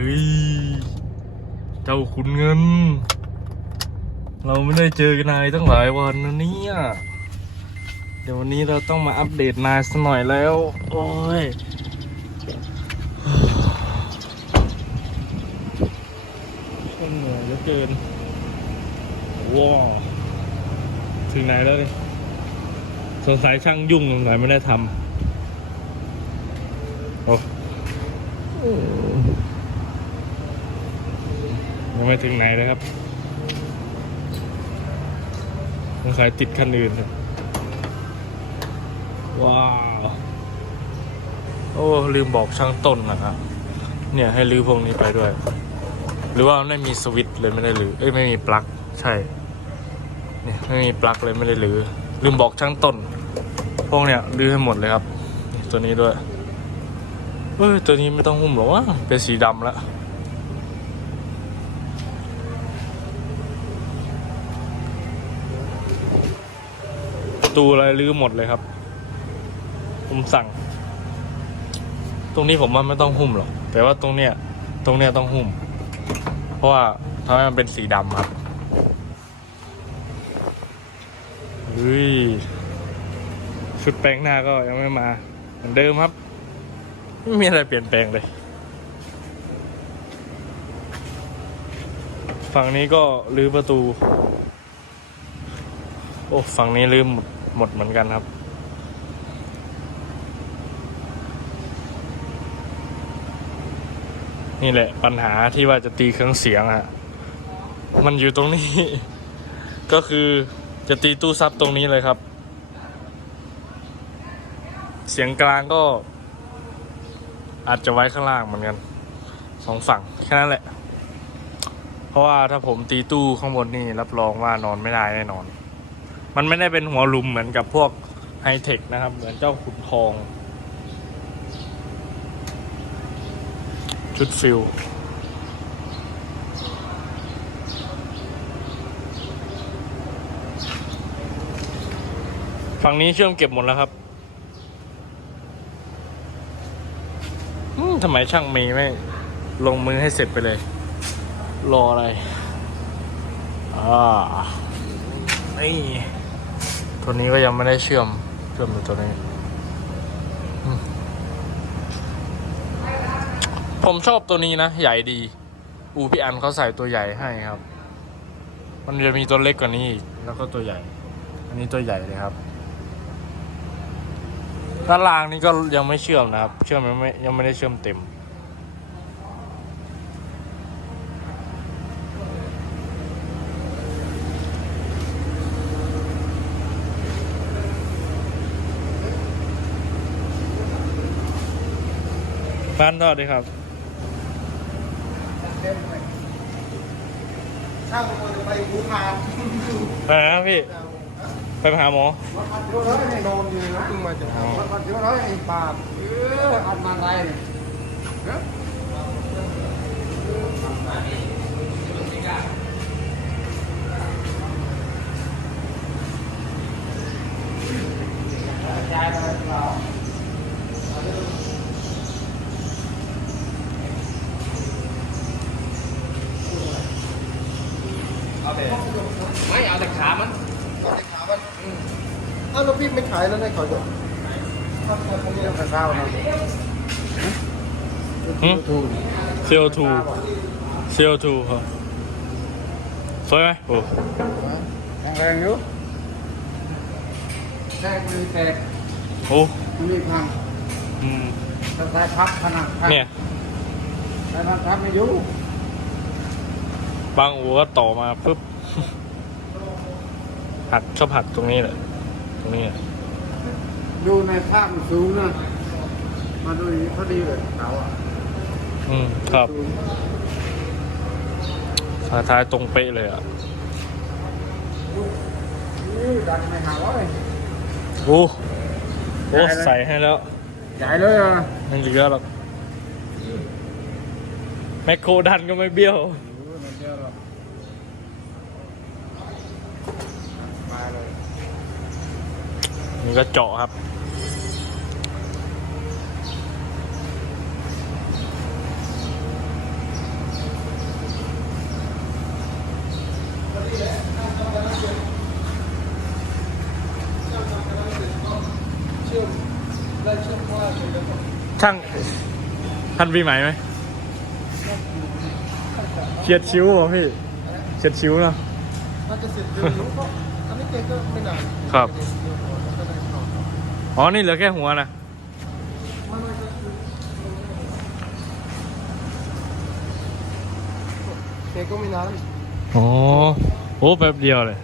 ฮ้ย เจ้าขุนเงิน เราไม่ได้เจอกันนายตั้งหลายวันนะเนี่ยเดี๋ยววันนี้เราต้องมาอัปเดตนายสักหน่อยแล้ว โอ้ยช่างเหนื่อยเหลือเกินว้าวถึงไหนแล้วเนี่ยสงสัยช่างยุ่งสงสัยไม่ได้ทำโอ้ ยังไม่ถึงไหนเลยครับสงสัยติดคันอื่นครับ ว้าว โอ้ ลืมบอกช่างต้นนะครับ เนี่ยให้ลื้อพวกนี้ไปด้วย หรือว่าไม่มีสวิตช์เลยไม่ได้ลื้อเอ้ยไม่มีปลั๊กใช่ เนี่ยไม่มีปลั๊กเลยไม่ได้ลื้อลืมบอกช่างต้น พวกเนี่ยลื้อให้หมดเลยครับนี่ตัวนี้ด้วยเอ้ยตัวนี้ไม่ต้องหุ้มหรอกวะเป็นสีดำแล้วประ ตูอะไรลื้อหมดเลยครับ ผมสั่ง ตรงนี้ผมว่าไม่ต้องหุ้มหรอก แต่ว่าตรงเนี้ย ตรงเนี้ยต้องหุ้ม เพราะว่าทำให้มันเป็นสีดำครับเฮ้ยชุดแปลงหน้าก็ยังไม่มา เหมือนเดิมครับ ไม่มีอะไรเปลี่ยนแปลงเลย ฝั่งนี้ก็รื้อประตู โอ้ ฝั่งนี้รื้อหมด หมดเหมือนกันครับ นี่แหละปัญหาที่ว่าจะตีเครื่องเสียงอะมันอยู่ตรงนี้ ก็คือจะตีตู้ซับตรงนี้เลยครับ เสียงกลางก็อาจจะไว้ข้างล่างเหมือนกันสองฝั่งแค่นั้นแหละ เพราะว่าถ้าผมตีตู้ข้างบนนี่รับรองว่านอนไม่ได้แน่นอน มันไม่ได้เป็นหัวลุมเหมือนกับพวกไฮเทคนะครับ เหมือนเจ้าขุนทอง ชุดฟิลฝั่งนี้เชื่อมเก็บหมดแล้วครับทำไมช่างมย์ไม่ลงมือให้เสร็จไปเลย รออะไร อ่า นี่ ตัวนี้ก็ยังไม่ได้เชื่อมเชื่อมตัวนี้ ผมชอบตัวนี้นะ ใหญ่ดี อูพี่อันเขาใส่ตัวใหญ่ให้ครับ มันจะมีตัวเล็กกว่านี้อีกแล้วก็ตัวใหญ่ อันนี้ตัวใหญ่เลยครับด้านล่างนี้ก็ยังไม่เชื่อมนะครับ เชื่อมยังไม่ยังไม่ได้เชื่อมเต็ม บ้านทอดดีครับช่างมันจะไปหูพานไปนะพี่ ไปหาหมอวัดพันเดียวร้อยในนอนอยู่นะตึงมาจากวัดพันเดียวร้อยไอ้ปากเอออันมาไรเนี่ยไม่เอาแต่ขามันเอาแต่ขามันเอ้าแล้วพี่ไม่ขายแล้วได้ขอจะถ้าเขาไม่เอาข้าวนะหืมถูก CO2 CO2 ครับสวยไหมโอ้แข็งแรงอยู่แทกมือแตกโอ้มันมีพังอืมถ้าสายพับขนาดพังเนี่ยสายพับพับไม่อยู่ บางอูก็ต่อมาปุ๊บหักชอบหักตรงนี้แหละ ตรงนี้อะดูในภาพมันสูงนะมาดูอย่างนี้พอดีเลยเขาอะอืมครับสูงสายท้ายตรงเป๊ะเลยอะนี่ดันไม่หาร้อยโอ้โอ้ใส่ให้แล้วใหญ่เลยอะไม่เหลือหรอกแมคโครดันก็ไม่เบี้ยวี่ก็เจาะครับ ช่างทันปีใหม่ไหมเฉียดชิวเหรอพี่เฉียดชิวเนาะนาะครับ อ๋อ นี่เหลือแค่หัวนะมันไม่ก็คือเกก็ไม่นานอ๋อโอ้แป๊บเดียวเลย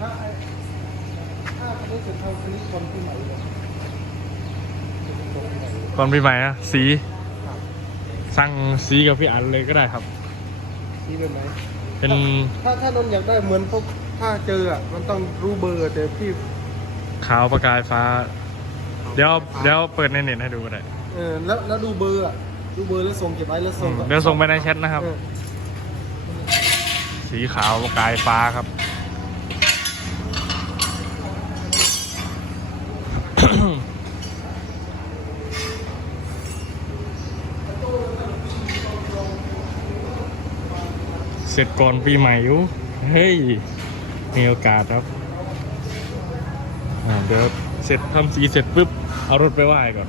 ถ้าไอ้ถ้าคันนี้เสร็จทางคันนี้คนที่ไหนเลยจะเป็นคนที่ไหนเลยก่อนปีใหม่นะสีครับสั่งสีกับพี่อันเลยก็ได้ครับชี้เป็นไหมเป็นถ้าถ้านนท์อยากได้เหมือนพวกถ้าเจออะมันต้องรู้เบอร์แต่พี่ ขาวประกายฟ้า เดี๋ยวเดี๋ยวเปิดในเน็ตให้ดูก็ได้เออแล้วแล้วดูเบอร์อะดูเบอร์แล้วส่งเก็บไว้แล้วส่งกับเดี๋ยวส่งไปในแชทนะครับ เออสีขาวประกายฟ้าครับ เสร็จก่อนปีใหม่อยู่ เฮ้ย มีโอกาสครับ อ่าเดี๋ยวเสร็จทำสีเสร็จปุ๊บ เอารถไปไหว้ก่อน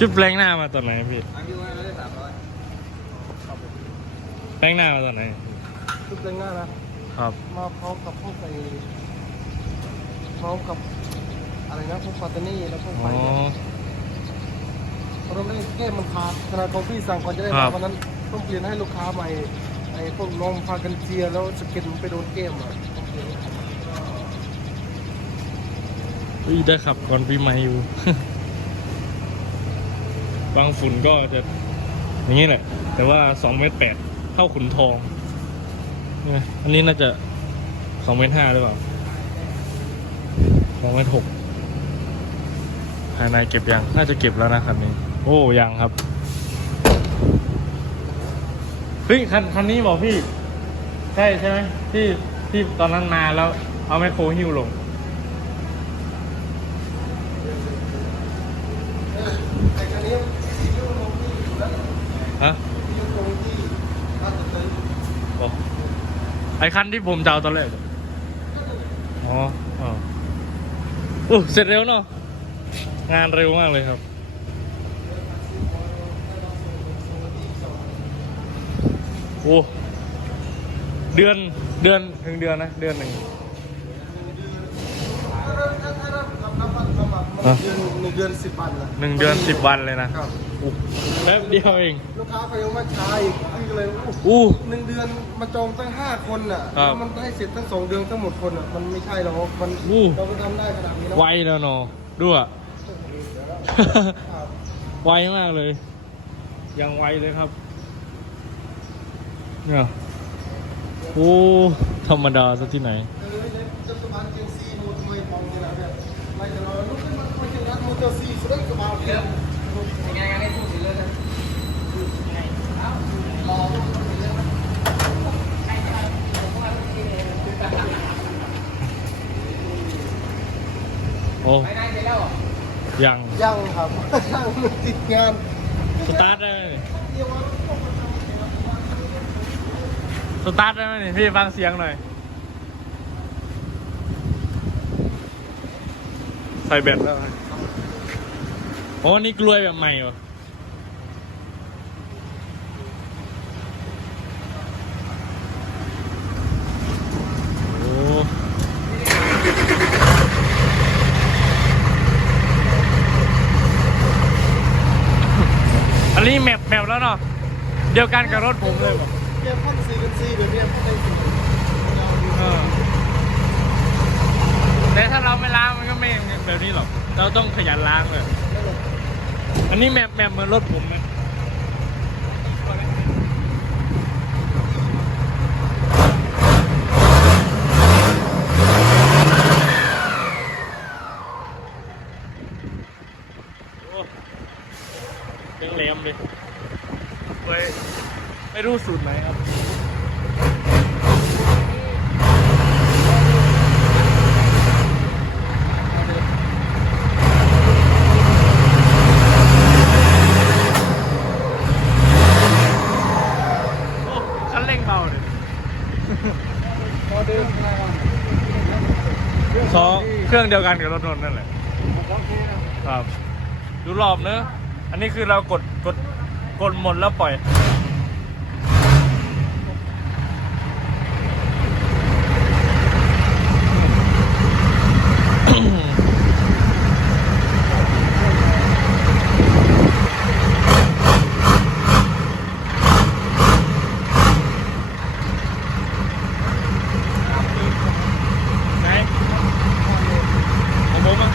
จุดแปลงหน้ามาตอนไหนพี่อันนี้ว่าได้สามร้อยครับผมแปลงหน้ามาตอนไหนชุดแต่งหน้านะ ครับ มาพร้อมกับพวกไอ้พร้อมกับอะไรนะพวกปัตตานีแล้วพวกอ๋ไฟอเนี่ยเราไม่ได้แก้มันขาดขนาดของพี่สั่งก่อนจะได้ครัมาบ วันนั้นต้องเปลี่ยนให้ลูกค้าใหม่ ไอ้พวกน้องพากันเจียร์แล้วสะเก็ดมันไปโดนเกมอะองเปลี่ยนให้เฮ้ยได้ขับก่อนปีใหม่อยู่ บางฝุ่นก็จะ อย่างนี้แหละ แต่ว่าสองเมตรแปดเท่าขุนทองนี่ยอันนี้น่าจะสองเมตรห้าหรือเปล่าสองเมตรหกภายในเก็บยัง น่าจะเก็บแล้วนะคันนี้ โอ้ยังครับ เฮ้ยคันคันนี้บอกพี่ ใช่ใช่ไหมที่ที่ตอนนั้นมาแล้ว เอาแมโครหิ้วลงไอ้คันนี้ที่ยูโรที่แล้วฮะที่ยูโรที่น่าจะเป็นอ๋อไอคันที่ผมจะเอาตอนแรกอ๋ออ๋อเสร็จเร็วเนาะงานเร็วมากเลยครับ โอ้เดือนเดือนถึงเดือนนะ เดือนหนึ่งถ้าเริ่มถ้าถ้าเริ่มทำน้ำมันทำแบบมันฮะเดือนหนึ่งเดือนสิบวันละหนึ่งเดือนสิบวันเลยนะครับอู้แป๊บเดียวเอง ลูกค้าเขายังมาช้าอีกพี่ก็เลยโอ้อู้หนึ่งเดือนมาจองตั้งห้าคนน่ะครับแล้วมันได้เสร็จตั้งสองเดือนทั้งหมดคนอะมันไม่ใช่หรอกมันอู้เราก็ทำได้ขนาดนี้แล้วไวแล้วเนาะดูอะครับไวมากเลย ยังไวเลยครับ เนี่ยโอ้ธรรมดาซะที่ไหนเออเนี่ยจะประมาณเจ็ดสี่โมงทำไมมองเนี่ยนะเนี่ยไม่จะรอลุกขึ้นมาคุยกันรัดโมเตอร์สี่สุดยอดกระบะเนี่ยโอ้ยัง ยังครับยังติดงาน สตาร์ทได้ไหมนี่เดียวว่าพวกมันทำเสตาร์ทได้ไหมนี่พี่ฟังเสียงหน่อย ใส่แบตแล้วนะโอ้นี่กล้วยแบบใหม่เหรอโอ้อันนี้แมปแมปแล้วเนาะเดียวกันกับรถผมเลยบอก ซี่แบบนี้ยพ่นได้สีเออแต่ถ้าเราไม่ล้างมันก็ไม่แบบนี้หรอก เราต้องขยันล้างเลย อันนี้แมปแมปเหมือนรถผมนะโอ้เป็นแหลมเลยเว้ยไม่รู้สูตรไหนครับ โอ้คันเร่งเบาเลย พอเดินมา เครื่องเดียวกันกับรถนนท์นั่นแหละคนะครับ ดูรอบเนอะอันนี้คือเรากดกดกดหมดแล้วปล่อย ไหนของผมอะ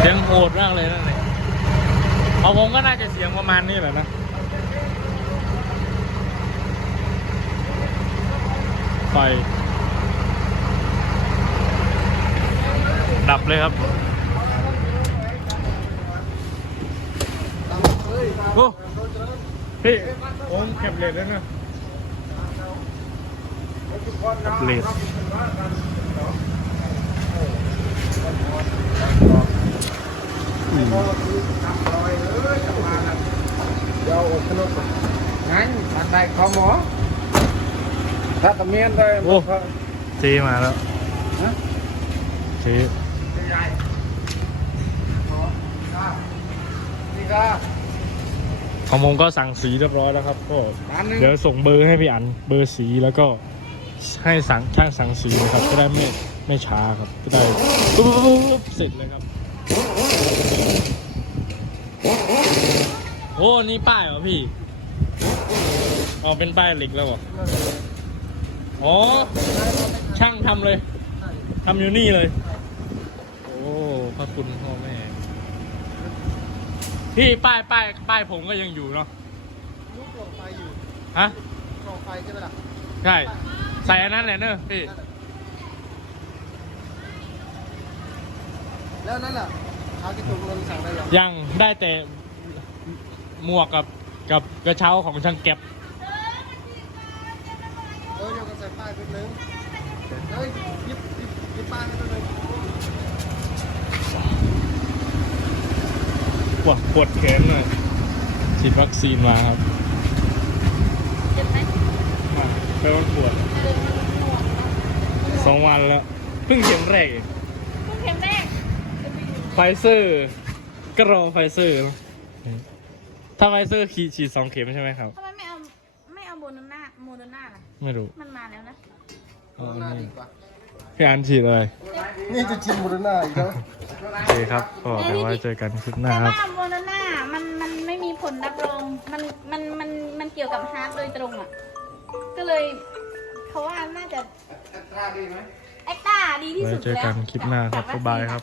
เสียงโห ดมากเลยนั่นเลยของผมก็น่าจะเสียงประมาณนี้แหละนะไฟดับเลยครับ โอ้พี่ผมแคปเลทแล้วนะแคปเลทพอคือทำรอยเอ้ยจะมเดี๋ งั้นมันได้ข้อหมอถ้าตะเมียนได้โอ้เจมาแล้วฮะเจใหญ่นี่ก็ของผมก็สั่งสีเรียบร้อยแล้วครับ ก็ร้านหนึงเดี๋ยวส่งเบอร์ให้พี่อันเบอร์สีแล้วก็ให้สั่งช่างสั่งสีนะครับจะได้ไม่ไม่ช้าครับจะได้ปุ๊บปุ๊บปุ๊บปุ๊บเสร็จเลยครับ โอ้นี่ป้ายเหรอพี่อ๋อเป็นป้ายเหล็กแล้วเหรออ๋อ ช่างทำเลยทำอยู่นี่เลย โอ้พระคุณพ่อแม่ พี่ป้ายป้ายป้ายผมก็ยังอยู่เนาะลูกกล่องไฟอยู่ฮะกล่องไฟใช่ไหมล่ะใช่ใส่อันนั้นแหละเนอะพี่ แล้วนั่นล่ะขากระตุกเงินสั่งได้ยังยังได้แต่ หมวกกับกับกระเช้าของช่างแก๊ปเออเดี๋ยวก็ใส่ป้ายไปนึงเฮ้ยยิบยิบยิบป้ายไปเลยปวดปวดแขนเลยฉีดวัคซีนมาครับเจ็บไหมมาไปวันปวดสองวันแล้ว เพิ่งเข็มแรกเองเพิ่งเข็มแรกไฟเซอร์ก็รอไฟเซอร์เนอะ ถ้าไฟเซอร์ขีดฉีดสองเข็มใช่ไหมครับ ทำไมไม่เอาไม่เอาโมโนนาโมโนนาล่ะ ไม่รู้มันมาแล้วนะอ๋อหน้านี่ดีกว่าพี่อันฉีดอะไรนี่จะชิมบุรณาอีกแล้วโอเคครับก็เดี๋ยวไว้เจอกันคลิปหน้าแต่ครับ ว่าโมโนนามันมันไม่มีผลรับรองมันมันมันมันเกี่ยวกับฮาร์ดโดยตรงอะ ก็เลยเขาว่าน่าจะอัตราดีไหมแอคต้าดีที่ไว้สุดเจอแล้วกันคลิปหน้าครับจบ๊ายบายครับ